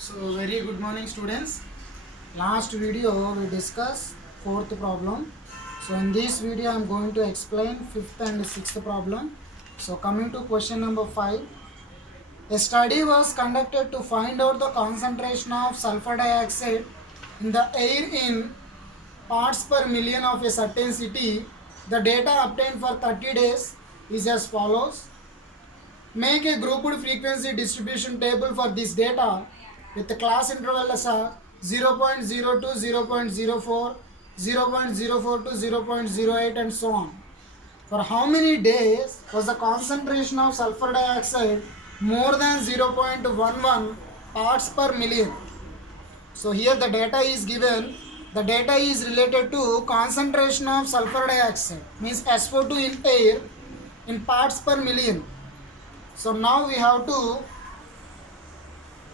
So very good morning students. Last video we discussed fourth problem. So in this video I am going to explain fifth and sixth problem. So coming to question number 5. A study was conducted to find out the concentration of sulfur dioxide in the air in parts per million of a certain city. The data obtained for 30 days is as follows. Make a grouped frequency distribution table for this data with the class interval as 0.0 to 0.04, 0.04 to 0.08 and so on. For how many days was the concentration of sulfur dioxide more than 0.11 parts per million? So here the data is given. The data is related to concentration of sulfur dioxide means SO2 in air in parts per million. So now we have to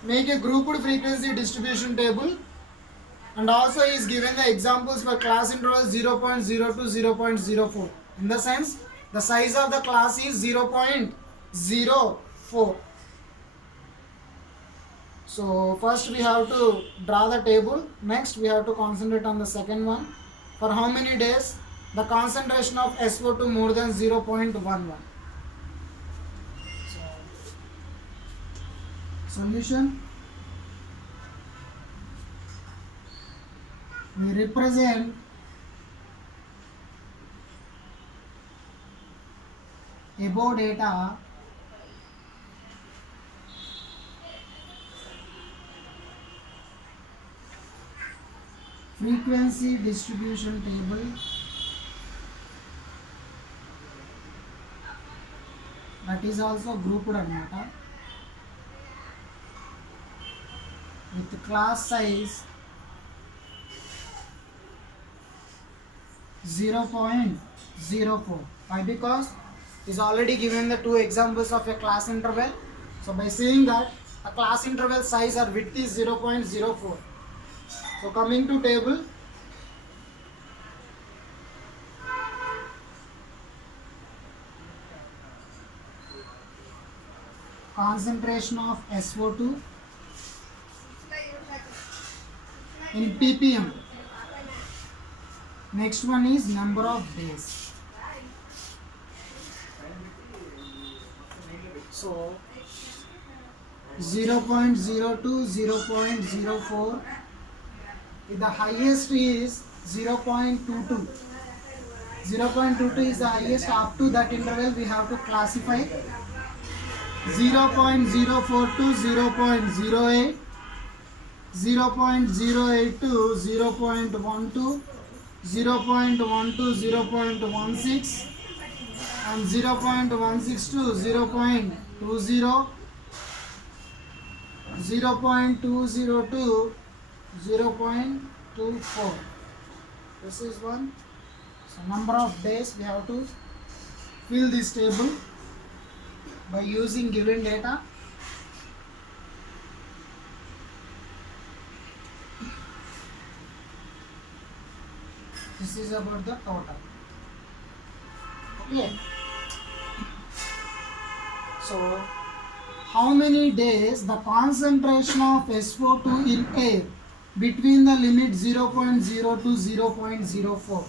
make a grouped frequency distribution table, and also is given the examples for class interval 0.0 to 0.04. In the sense the size of the class is 0.04. So first we have to draw the table. Next we have to concentrate on the second one. For how many days the concentration of SO2 more than 0.11. Solution. We represent above data frequency distribution table that is also grouped anamata with class size 0.04. Why? Because it is already given the two examples of a class interval. So by saying that a class interval size or width is 0.04. So coming to table, concentration of SO2 in ppm. Next one is number of days. So 0.0 to 0.04. The highest is 0.22. 0.22 is the highest. Up to that interval we have to classify 0.04 to 0.08, 0.08 to 0.12, 0.1 to 0.16 and 0.16 to 0.20, 0.20 to 0.24. This is one. So number of days we have to fill this table by using given data. This is about the total. Okay. So how many days the concentration of SO2 in air between the limit 0.0 to 0.04.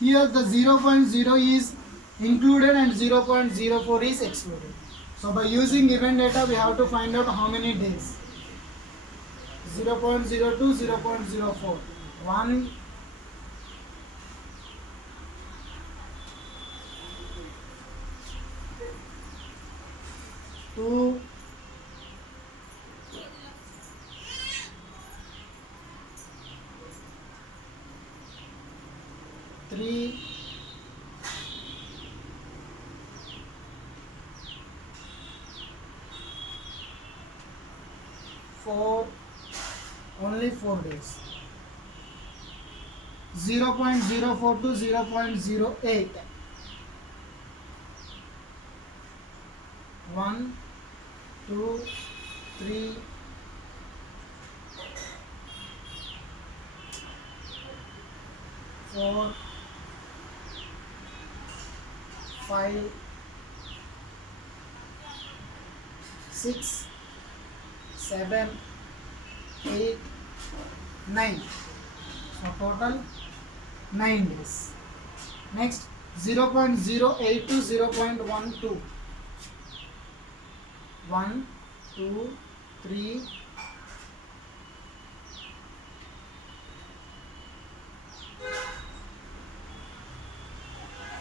Here the 0.0 is included and 0.04 is excluded. So by using given data we have to find out how many days. 0.0 to 0.04. 1, 2, 3, 4, only 4 days. 0.04 to 0.08. 1, 2, 3, 4, 5, 6, 7, 8, 9. So total 9 days. Next 0.08 to 0.12. 1, 2, 3,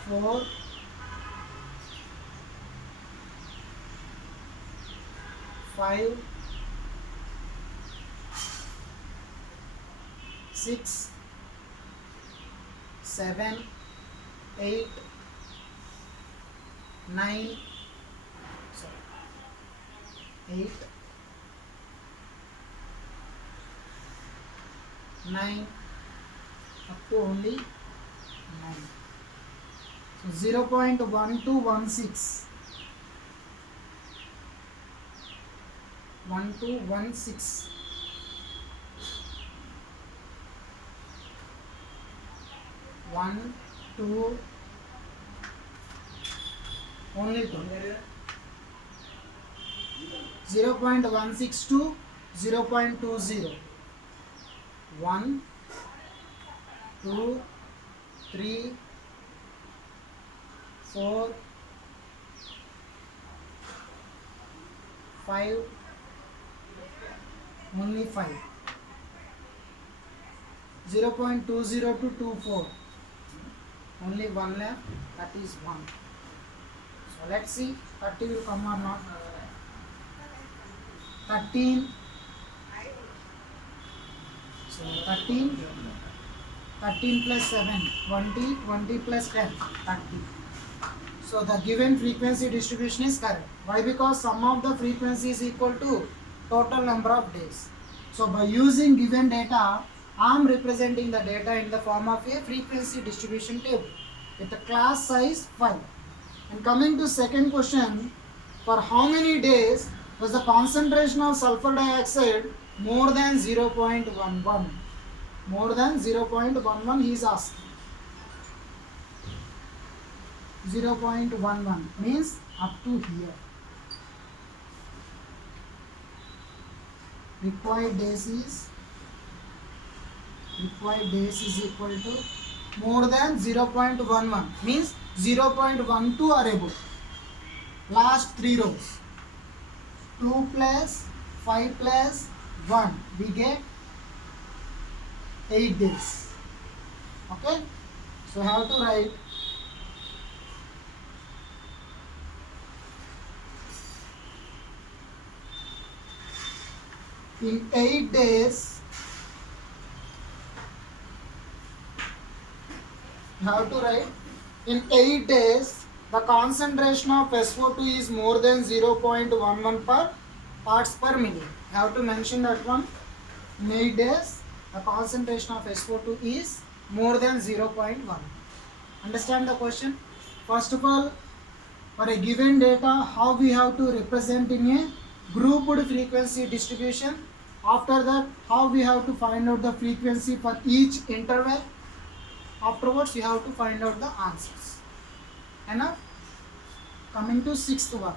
4, 5, 6, 7, 8, 9, 8, 9, up to only 9. So 0.1216, 1216, 1, 2, only 2. 0.162, 0.20, 1, 2, 3, 4, 5, only 5. 0.20 to 24, only 1 left, that is 1. So let's see 30 will come or not. 13, so 13 plus 7, 20, 20 plus 10, 30. So the given frequency distribution is correct. Why? Because sum of the frequency is equal to total number of days. So by using given data, I am representing the data in the form of a frequency distribution table with a class size 5. And coming to second question, for how many days was the concentration of sulfur dioxide more than 0.11? More than 0.11 he is asking. 0.11 means up to here. Required days is equal to more than 0.11 means 0.12 or above. Last 3 rows. 2 plus 5 plus 1, we get 8 days. Okay, so I have to write in 8 days. You have to write in 8 days the concentration of SO2 is more than 0.11 per parts per million. You have to mention that one. In 8 days the concentration of SO2 is more than 0.1. Understand the question? First of all, for a given data, how we have to represent in a grouped frequency distribution. After that, how we have to find out the frequency for each interval. Afterwards, you have to find out the answers. Enough? Coming to sixth one.